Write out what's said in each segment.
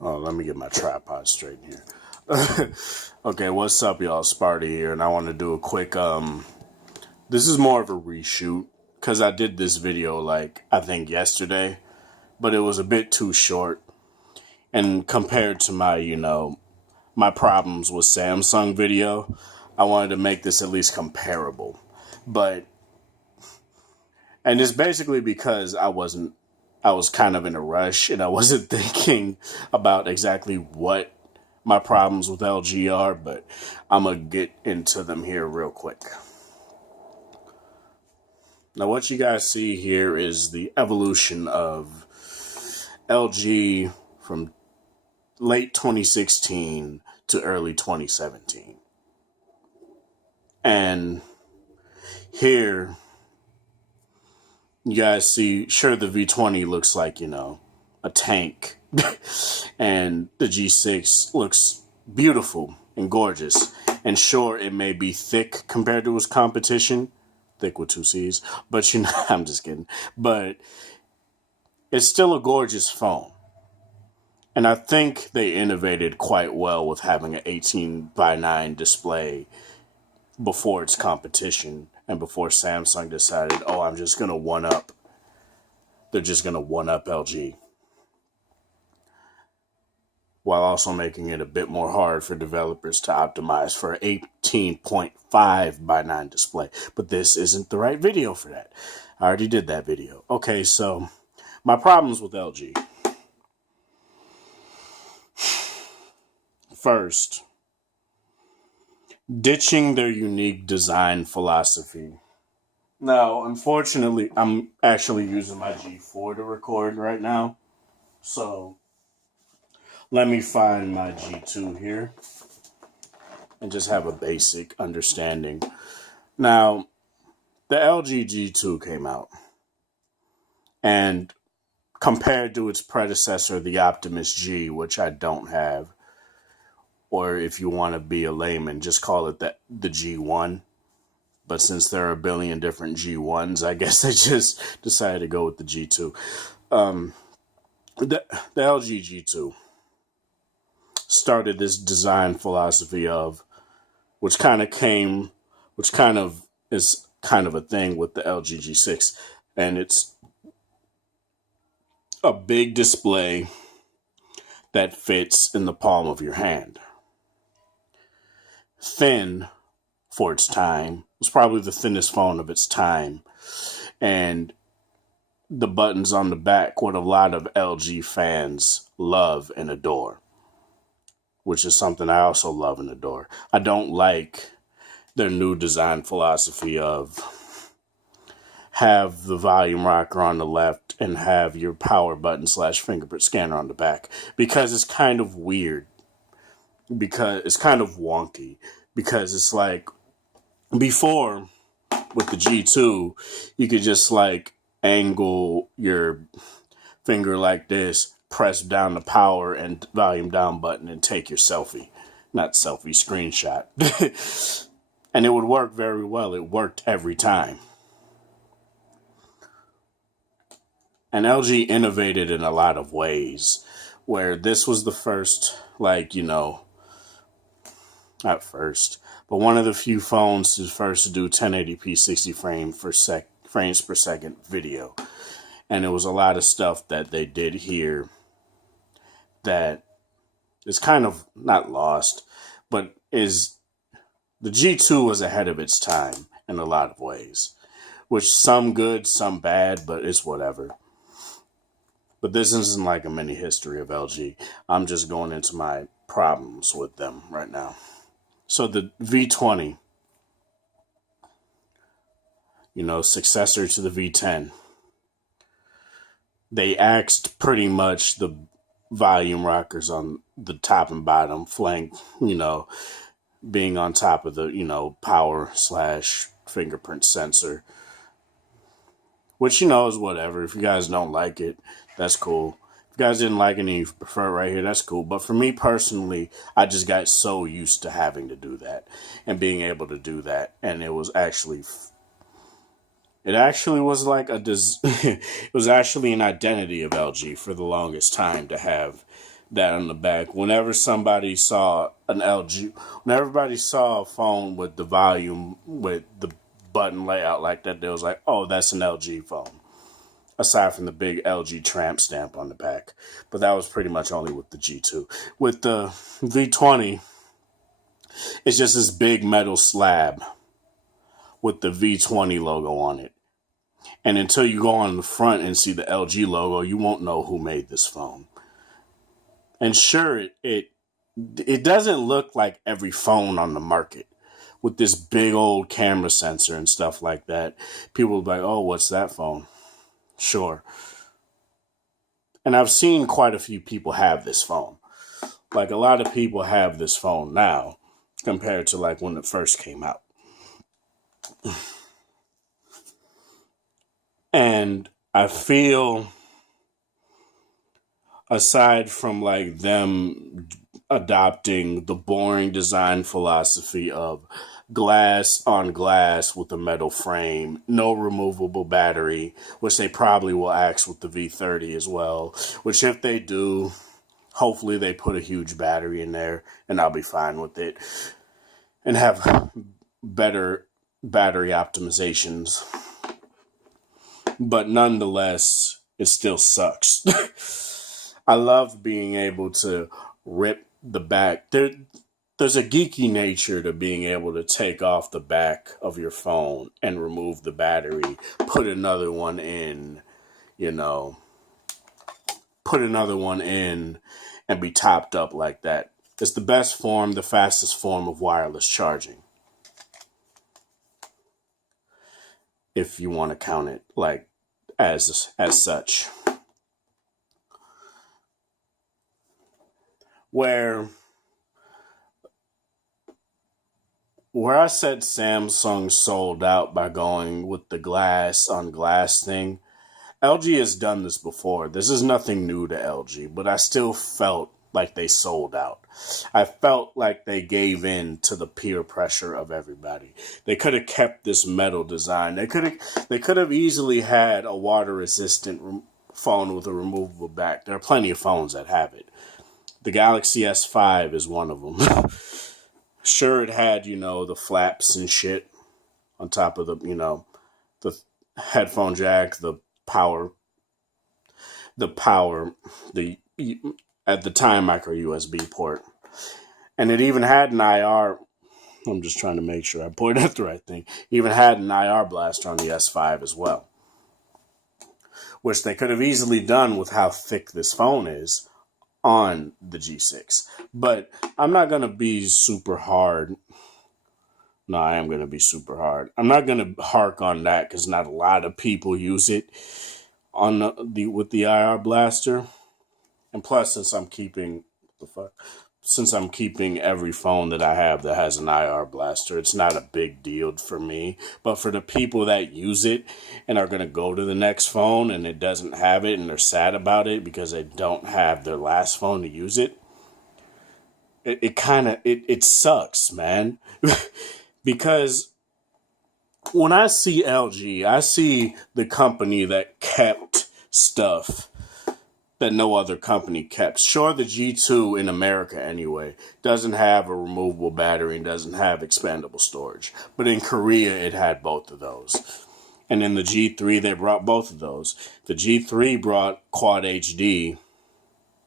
Oh, let me get my tripod straight here. Okay, what's up, y'all? Sparty here, and I want to do a quick. This is more of a reshoot because I did this video like I think yesterday, but it was a bit too short, and compared to my, my problems with Samsung video, I wanted to make this at least comparable. But and it's basically because I was kind of in a rush and I wasn't thinking about exactly what my problems with LG are, but I'm going to get into them here real quick. Now, what you guys see here is the evolution of LG from late 2016 to early 2017. And here, you guys see, sure, the V20 looks like, a tank. And the G6 looks beautiful and gorgeous. And sure, it may be thick compared to its competition. Thick with two C's. But, I'm just kidding. But it's still a gorgeous phone. And I think they innovated quite well with having an 18:9 display before its competition and before Samsung decided, oh, I'm just going to one up. They're just going to one up LG. While also making it a bit more hard for developers to optimize for an 18.5:9 display. But this isn't the right video for that. I already did that video. Okay, so my problems with LG. First, ditching their unique design philosophy. Now, unfortunately, I'm actually using my G4 to record right now. So, let me find my G2 here and just have a basic understanding. Now, the LG G2 came out. And compared to its predecessor, the Optimus G, which I don't have, or if you want to be a layman, just call it the G1. But since there are a billion different G1s, I guess they just decided to go with the G2. The LG G2 started this design philosophy of, which kind of is kind of a thing with the LG G6. And it's a big display that fits in the palm of your hand. Thin for its time. It was probably the thinnest phone of its time. And the buttons on the back, what a lot of LG fans love and adore. Which is something I also love and adore. I don't like their new design philosophy of have the volume rocker on the left and have your power button / fingerprint scanner on the back. Because it's kind of weird. Because it's kind of wonky. Because it's like, before, with the G2, you could just angle your finger like this, press down the power and volume down button and take your selfie. Not selfie, screenshot. And it would work very well. It worked every time. And LG innovated in a lot of ways, where this was the first, not first, but one of the few phones to first do 1080p 60 frames per second video. And it was a lot of stuff that they did here that is kind of not lost, but is the G2 was ahead of its time in a lot of ways, which some good, some bad, but it's whatever. But this isn't like a mini history of LG. I'm just going into my problems with them right now. So the V20, successor to the V10, they axed pretty much the volume rockers on the top and bottom flank, being on top of the, power / fingerprint sensor. Which, is whatever. If you guys don't like it, that's cool. If you guys didn't like it and you prefer it right here, that's cool. But for me personally, I just got so used to having to do that and being able to do that. And it was actually, like it was actually an identity of LG for the longest time to have that on the back. Whenever somebody saw an LG, when everybody saw a phone with the volume, with the button layout like that, they was like, oh, that's an LG phone. Aside from the big LG tramp stamp on the back. But that was pretty much only with the G2. With the V20, it's just this big metal slab with the V20 logo on it. And until you go on the front and see the LG logo, you won't know who made this phone. And sure, it doesn't look like every phone on the market with this big old camera sensor and stuff like that. People will be like, oh, what's that phone? Sure. And I've seen quite a few people have this phone. Like, a lot of people have this phone now compared to like when it first came out. And I feel, aside from like them adopting the boring design philosophy of glass on glass with a metal frame, no removable battery, which they probably will axe with the V30 as well, which if they do, hopefully they put a huge battery in there and I'll be fine with it and have better battery optimizations. But nonetheless, it still sucks. I love being able to rip the back. There's a geeky nature to being able to take off the back of your phone and remove the battery, put another one in, put another one in and be topped up like that. It's the best form, the fastest form of wireless charging. If you want to count it like as such. Where I said Samsung sold out by going with the glass on glass thing, LG has done this before. This is nothing new to LG, but I still felt like they sold out. I felt like they gave in to the peer pressure of everybody. They could have kept this metal design. They could have easily had a water resistant phone with a removable back. There are plenty of phones that have it. The Galaxy S5 is one of them. Sure, it had, the flaps and shit on top of the headphone jack, the at the time micro USB port. And it even had an IR. I'm just trying to make sure I pointed at the right thing. Even had an IR blaster on the S5 as well. Which they could have easily done with how thick this phone is on the G6. But I'm not going to be super hard. No, I am going to be super hard. I'm not going to hark on that because not a lot of people use it on with the IR blaster. And plus, since I'm keeping every phone that I have that has an IR blaster, it's not a big deal for me. But for the people that use it and are going to go to the next phone and it doesn't have it and they're sad about it because they don't have their last phone to use it, it sucks, man. Because when I see LG, I see the company that kept stuff that no other company kept. Sure, the G2 in America anyway doesn't have a removable battery and doesn't have expandable storage. But in Korea, it had both of those. And in the G3, they brought both of those. The G3 brought Quad HD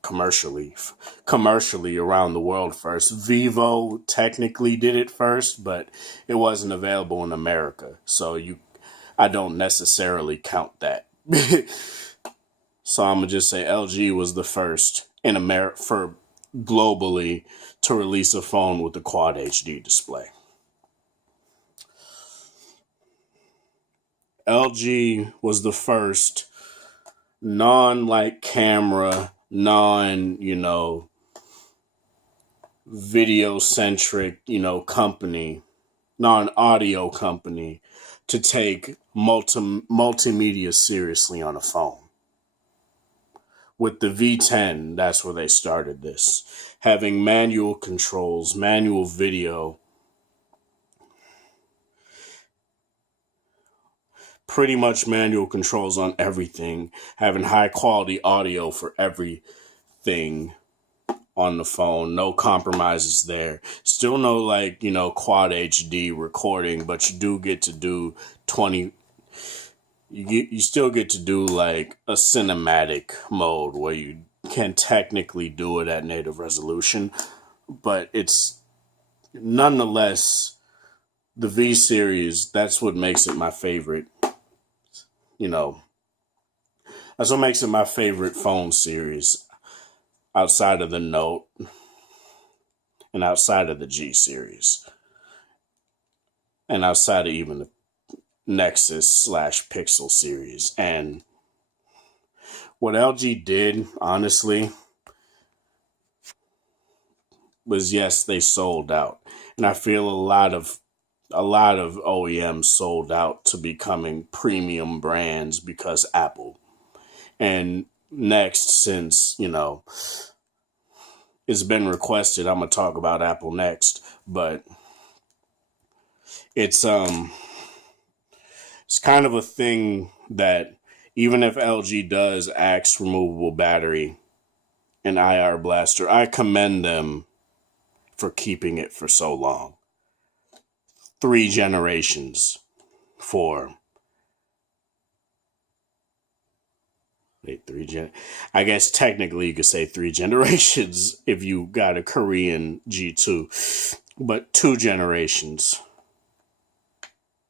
commercially around the world first. Vivo technically did it first, but it wasn't available in America. So I don't necessarily count that. So I'm going to just say LG was the first in America for globally to release a phone with a Quad HD display. LG was the first camera, video centric, company, non-audio company to take multimedia seriously on a phone. With the V10, that's where they started this. Having manual controls, manual video, pretty much manual controls on everything, having high quality audio for everything, on the phone. No compromises there. Still no like, quad HD recording, but you do get to do 20. You still get to do like a cinematic mode where you can technically do it at native resolution, but it's nonetheless the V series. That's what makes it my favorite. That's what makes it my favorite phone series outside of the Note and outside of the G series and outside of even the Nexus/Pixel series. And what LG did, honestly, was yes, they sold out. And I feel a lot of OEMs sold out to becoming premium brands because Apple. And next, since, it's been requested, I'm going to talk about Apple next, but it's kind of a thing that even if LG does axe removable battery and IR blaster, I commend them for keeping it for so long. 3 generations for I guess technically you could say 3 generations if you got a Korean G2, but 2 generations.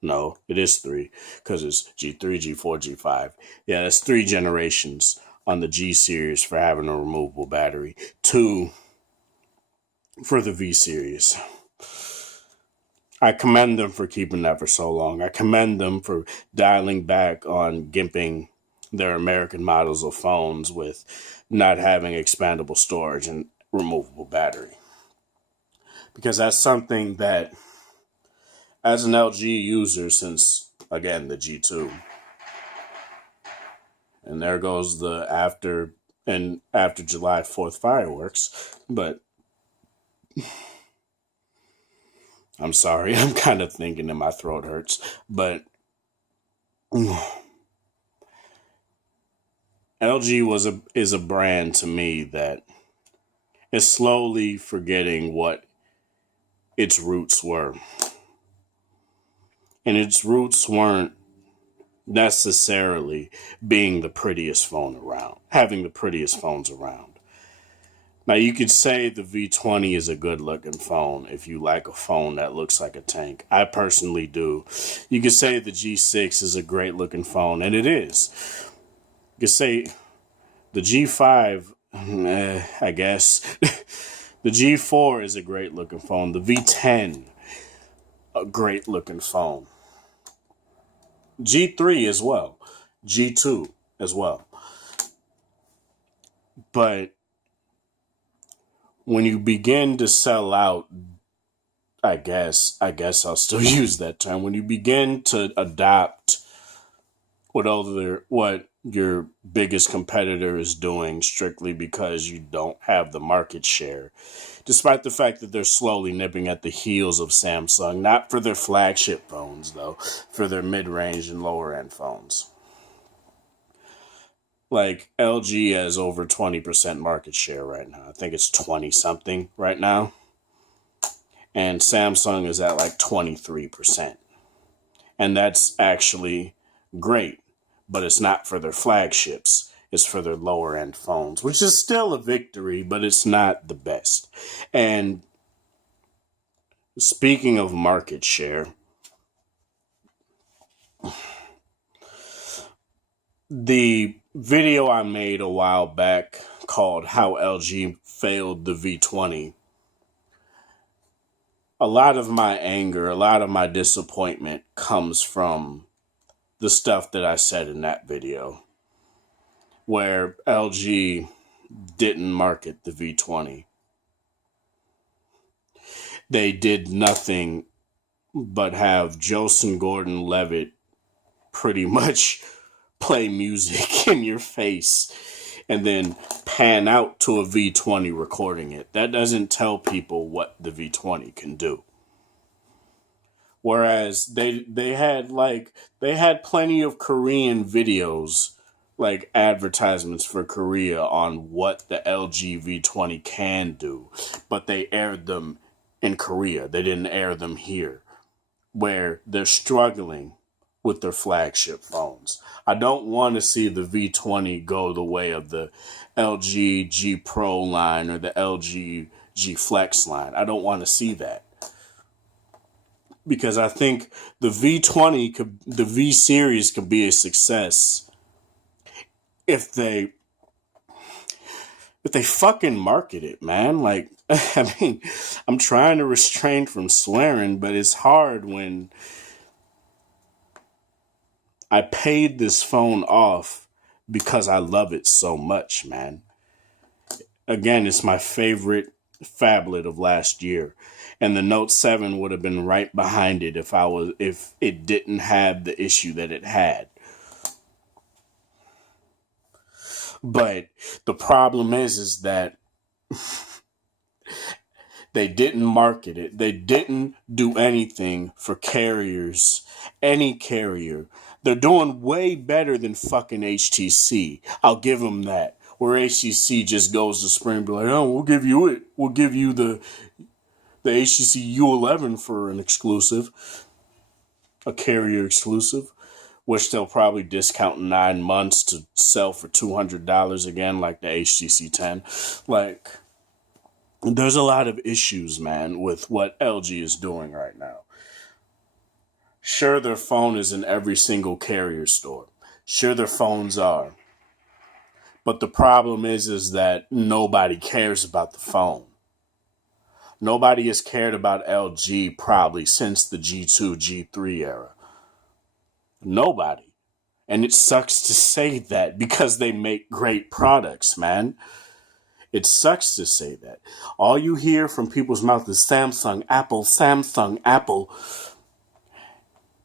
No, it is 3 because it's G3, G4, G5. Yeah, that's 3 generations on the G series for having a removable battery. 2 for the V series. I commend them for keeping that for so long. I commend them for dialing back on gimping their American models of phones with not having expandable storage and removable battery. Because that's something that, as an LG user since, again, the G2, and there goes the after July 4th fireworks, but I'm sorry, I'm kind of thinking and my throat hurts, but LG is a brand to me that is slowly forgetting what its roots were. And its roots weren't necessarily being the prettiest phone around, having the prettiest phones around. Now, you could say the V20 is a good-looking phone if you like a phone that looks like a tank. I personally do. You could say the G6 is a great-looking phone, and it is. You could say the G5, I guess. The G4 is a great-looking phone. The V10, a great-looking phone. G3 as well. G2 as well. But when you begin to sell out, I guess I'll still use that term. When you begin to adopt what your biggest competitor is doing strictly because you don't have the market share, despite the fact that they're slowly nipping at the heels of Samsung, not for their flagship phones, though, for their mid-range and lower-end phones. Like, LG has over 20% market share right now. I think it's 20-something right now. And Samsung is at like 23%. And that's actually great. But it's not for their flagships. It's for their lower-end phones, which is still a victory, but it's not the best. And speaking of market share, the video I made a while back called How LG Failed the V20, a lot of my anger, a lot of my disappointment comes from the stuff that I said in that video, where LG didn't market the V20. They did nothing but have Joseph Gordon-Levitt pretty much play music in your face and then pan out to a V20 recording it. That doesn't tell people what the V20 can do. Whereas they had plenty of Korean videos, like advertisements for Korea on what the LG V20 can do, but they aired them in Korea. They didn't air them here, where they're struggling with their flagship phones. I don't want to see the V20 go the way of the LG G Pro line or the LG G Flex line. I don't want to see that. Because I think the the V series could be a success if they fucking market it, man. Like, I mean, I'm trying to restrain from swearing, but it's hard when I paid this phone off because I love it so much, man. Again, it's my favorite phablet of last year. And the Note 7 would have been right behind it if it didn't have the issue that it had. But the problem is that they didn't market it. They didn't do anything for carriers, any carrier. They're doing way better than fucking HTC. I'll give them that. Where HTC just goes to Sprint and be like, oh, we'll give you it. We'll give you the HTC U11 for an exclusive, a carrier exclusive, which they'll probably discount in 9 months to sell for $200 again, like the HTC 10. Like, there's a lot of issues, man, with what LG is doing right now. Sure, their phone is in every single carrier store. Sure, their phones are. But the problem is that nobody cares about the phone. Nobody has cared about LG probably since the G2, G3 era. Nobody. And it sucks to say that because they make great products, man. It sucks to say that. All you hear from people's mouth is Samsung, Apple, Samsung, Apple.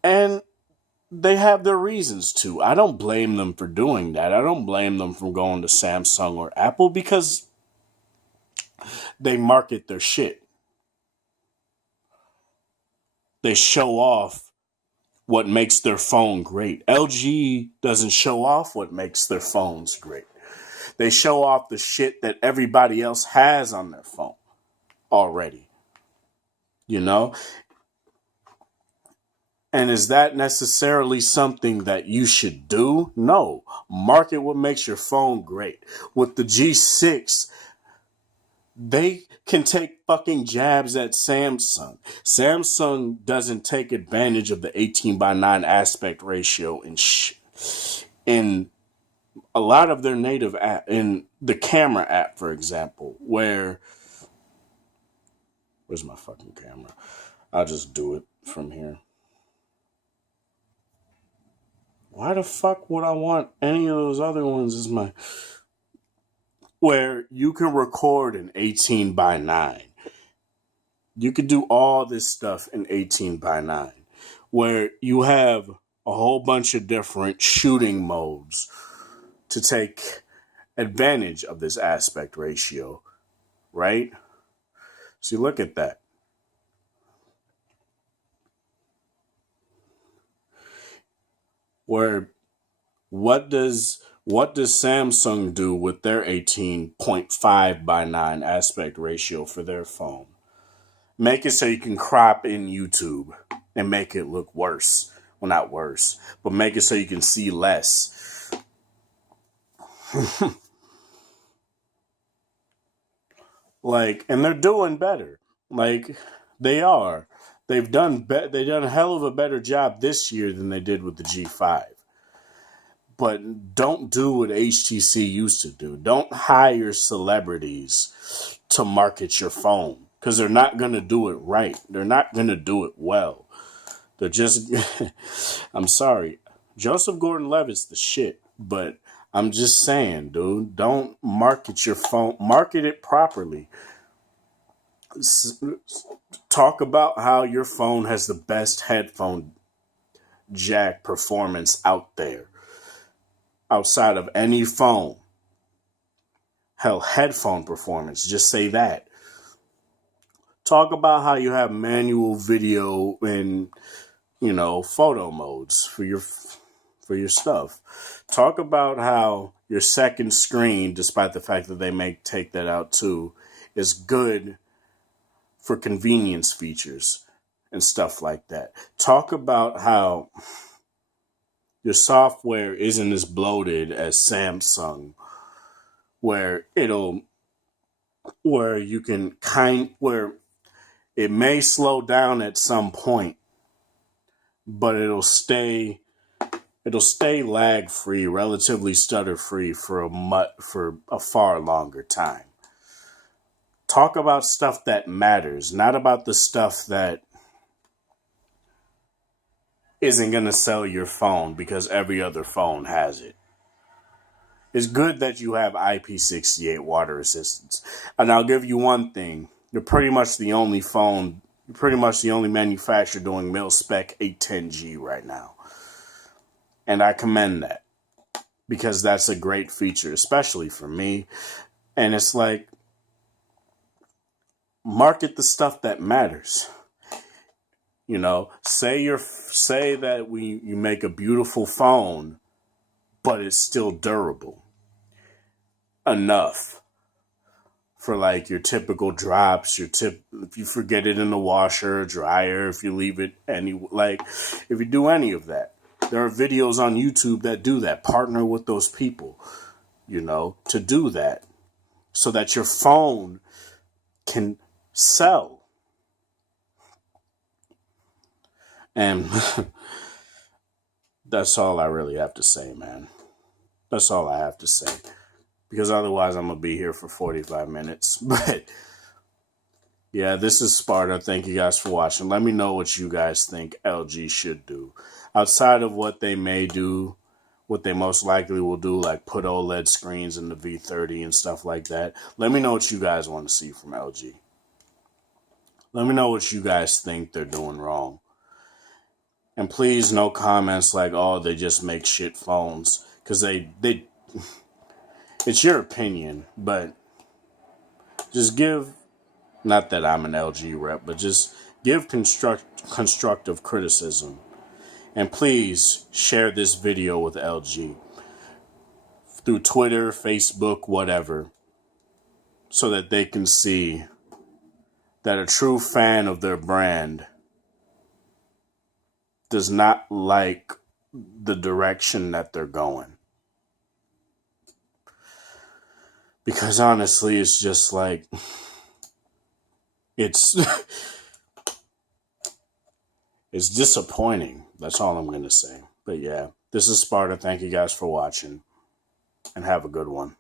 And they have their reasons to. I don't blame them for doing that. I don't blame them for going to Samsung or Apple because they market their shit. They show off what makes their phone great. LG doesn't show off what makes their phones great. They show off the shit that everybody else has on their phone already. You know? And is that necessarily something that you should do? No. Market what makes your phone great. With the G6, they can take fucking jabs at Samsung. Samsung doesn't take advantage of the 18:9 aspect ratio in a lot of their native app, in the camera app, for example, where's my fucking camera? I'll just do it from here. Why the fuck would I want any of those other ones as my... Where you can record in 18:9. You could do all this stuff in 18:9. Where you have a whole bunch of different shooting modes to take advantage of this aspect ratio, right? So look at that. Where what does Samsung do with their 18.5:9 aspect ratio for their phone? Make it so you can crop in YouTube and make it look worse. Well, not worse, but make it so you can see less. Like, and they're doing better. Like, they are. They've done a hell of a better job this year than they did with the G5. But don't do what HTC used to do. Don't hire celebrities to market your phone because they're not going to do it right. They're not going to do it well. They're just, I'm sorry. Joseph Gordon-Levitt's the shit, but I'm just saying, dude, don't market your phone. Market it properly. Talk about how your phone has the best headphone jack performance out there. Outside of any phone. Hell, headphone performance. Just say that. Talk about how you have manual video and, photo modes for your for your stuff. Talk about how your second screen, despite the fact that they may take that out too, is good for convenience features and stuff like that. Talk about how your software isn't as bloated as Samsung, where you can where it may slow down at some point, but it'll stay lag free, relatively stutter free for a far longer time. Talk about stuff that matters, not about the stuff that isn't going to sell your phone because every other phone has it. It's good that you have IP68 water resistance. And I'll give you one thing. You're pretty much the only manufacturer doing mil-spec 810G right now. And I commend that, because that's a great feature, especially for me. And it's like, market the stuff that matters. You know, say that you make a beautiful phone, but it's still durable enough for like your typical drops, if you forget it in the washer or dryer, if you leave it if you do any of that. There are videos on YouTube that do that. Partner with those people, to do that so that your phone can sell. And that's all I really have to say, man. That's all I have to say. Because otherwise I'm going to be here for 45 minutes. But yeah, this is Sparta. Thank you guys for watching. Let me know what you guys think LG should do. Outside of what they may do, what they most likely will do, like put OLED screens in the V30 and stuff like that. Let me know what you guys want to see from LG. Let me know what you guys think they're doing wrong. And please, no comments like, oh, they just make shit phones. Because it's your opinion, but just give, not that I'm an LG rep, but just give constructive criticism. And please share this video with LG through Twitter, Facebook, whatever, so that they can see that a true fan of their brand does not like the direction that they're going. Because honestly, it's just like, it's disappointing. That's all I'm going to say. But yeah, this is Sparta. Thank you guys for watching, and have a good one.